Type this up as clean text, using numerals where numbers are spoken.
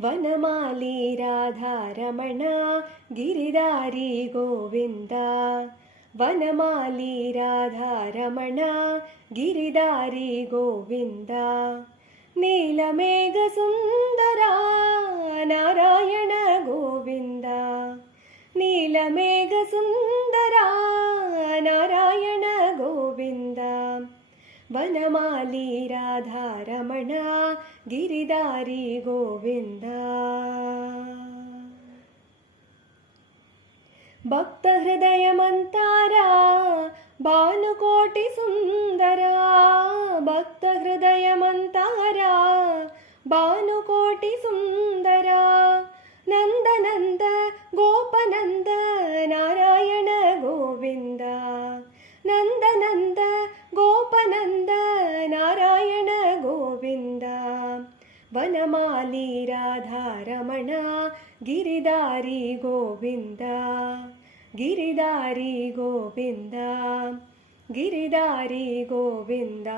ವನಮಾಲಿ ರಾಧಾರಮಣ ಗಿರಿಧಾರಿ ಗೋವಿಂದ ವನಮಾಲಿ ರಾಧಾರಮಣ ಗಿರಿಧಾರಿ ಗೋವಿಂದ ನೀಲಮೇಘ ಸುಂದರ ನಾರಾಯಣ ಗೋವಿಂದ ನೀಲಮೇಘ ಸುಂದರ ನಾರಾಯಣ ಗೋವಿಂದ ವನಮಾಲಿ ರಾಧಾರಮಣ ಗಿರಿಧಾರಿ ಗೋವಿಂದ ಭಕ್ತ ಹೃದಯ ಮಂತಾರ ಭಾನುಕೋಟಿ ಸುಂದರ ಭಕ್ತ ಹೃದಯ ಮಂತಾರ ಭಾನುಕೋಟಿ ಸುಂದರ ನಂದನಂದ ಗೋಪನಂದ ನಾರಾಯಣ ಗೋವಿಂದ ನಂದನಂದ ಗೋಪನಂದ ನಾರಾಯಣ ಗೋವಿಂದ ವನಮಾಲಿ ರಾಧಾರಮಣ ಗಿರಿಧಾರಿ ಗೋವಿಂದ ಗಿರಿಧಾರಿ ಗೋವಿಂದ ಗಿರಿಧಾರಿ ಗೋವಿಂದ